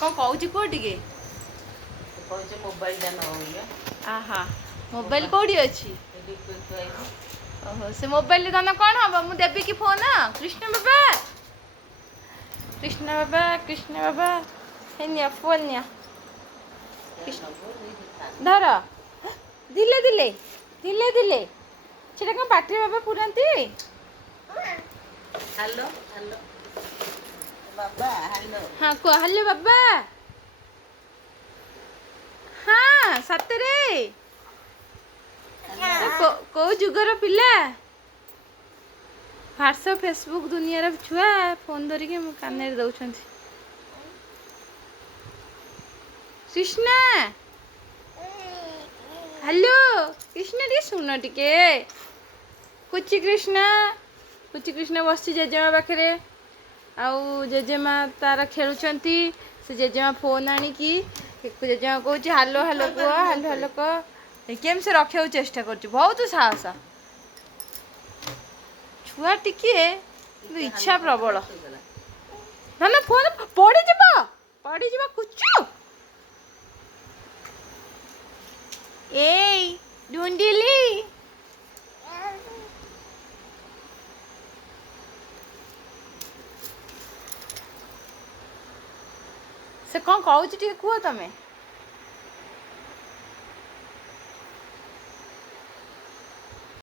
कौन कहूँ कौ टिके मोबाइल टा न आहा मोबाइल कौटी अच्छी ओहो से मोबाइल दाना कौन हम मुझे देवी कि फोन कृष्ण बाबा हे निया फोन निया धर दिले दिले दिले दिले सेटा कौन पाटे बाबा पुराती हेलो हेलो बाबा हेलो हाँ कह हेलो बाबा हाँ सतरे को जुगर पिला व्हाट्सएप फेसबुक दुनिया छुआ फोन धरिकी मो कान दौरान कृष्णा हेलो कृष्णा टी शुण टिके कुची कृष्णा बस जेजेमा पाखे आउ जेजेमा तार खेलुंट से जेजेमा फोन आणिकी जेजेमा कौच हालो हालो कह हालो हालो कह केम से रखा चेष्टा कर बहुत साहस छुआ टिके इच्छा प्रबल ना ना फोन पड़ी कुचु ए ढूंढिली से कौन कहूँ टे कह तमें